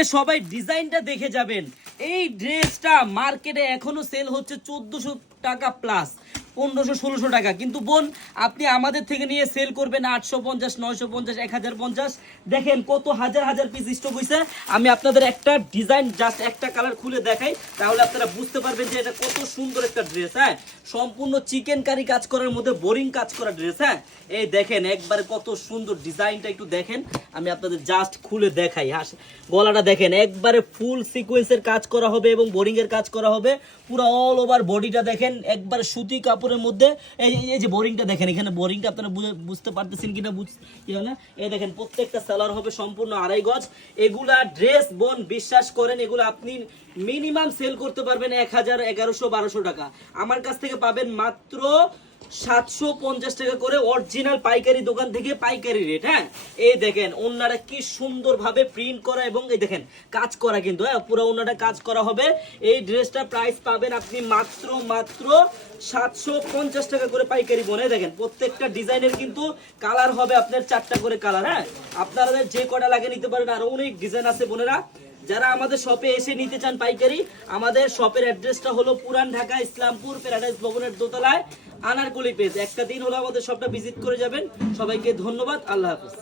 আজকে সবাই ডিজাইনটা দেখে যাবেন। এই ড্রেসটা মার্কেটে এখনো সেল হচ্ছে 1400 টাকা প্লাস, 1500-1600 টাকা, কিন্তু বোন আপনি আমাদের থেকে নিয়ে সেল করবেন 850, 950, 1050। দেখেন কত হাজার হাজার পিস স্টক হয়েছে। আমি আপনাদের একটা ডিজাইন জাস্ট একটা কালার খুলে দেখাই, তাহলে আপনারা বুঝতে পারবেন যে এটা কত সুন্দর একটা ড্রেস। হ্যাঁ, সম্পূর্ণ চিকেন কারি কাজ করার মধ্যে বোরিং কাজ করা ড্রেস। হ্যাঁ, এই দেখেন একবারে কত সুন্দর ডিজাইনটা, একটু দেখেন, আমি আপনাদের জাস্ট খুলে দেখাই। হ্যাঁ, গলাটা দেখেন একবারে ফুল সিকোয়েন্সের কাজ করা হবে এবং বোরিং এর কাজ করা হবে। পুরো অল ওভার বডিটা দেখেন একবার সুতি কাপড়ের মধ্যে। এই যে বোরিংটা দেখেন, এখানে বোরিংটা আপনারা বুঝতে পারতেছেন কিনা, কি হলো, এই দেখেন প্রত্যেকটা সেলার হবে সম্পূর্ণ 2.5 গজ। এগুলা ড্রেস বোন বিশ্বাস করেন, এগুলো আপনি মিনিমাম সেল করতে পারবেন 1000, 1100, 1200 টাকা। আমার কাছ থেকে পাবেন মাত্র 750 টাকা করে, অরিজিনাল পাইকারি দোকান থেকে পাইকারি রেট। হ্যাঁ, এই দেখেন ওন্নাটা কি সুন্দর ভাবে প্রিন্ট করা এবং এই দেখেন কাজ করা, কিন্তু হ্যাঁ পুরো ওন্নাটা কাজ করা হবে। এই ড্রেসটা প্রাইস পাবেন আপনি মাত্র 750 টাকা করে পাইকারি। বনে দেখেন প্রত্যেকটা ডিজাইনের কিন্তু কালার হবে আপনার 4টা করে কালার। হ্যাঁ, আপনাদের যে কটা লাগে নিতে পারেন, আরো অনেক ডিজাইন আছে বোনেরা। যারা আমাদের শপে এসে নিতে চান পাইকারি, আমাদের শপের অ্যাড্রেসটা হলো পুরান ঢাকা ইসলামপুর প্যারাডাইস ভবনের দোতলায় আনারকলি পেজ। একটা দিন হলো আমাদের শপটা ভিজিট করে যাবেন। সবাইকে ধন্যবাদ, আল্লাহ হাফেজ।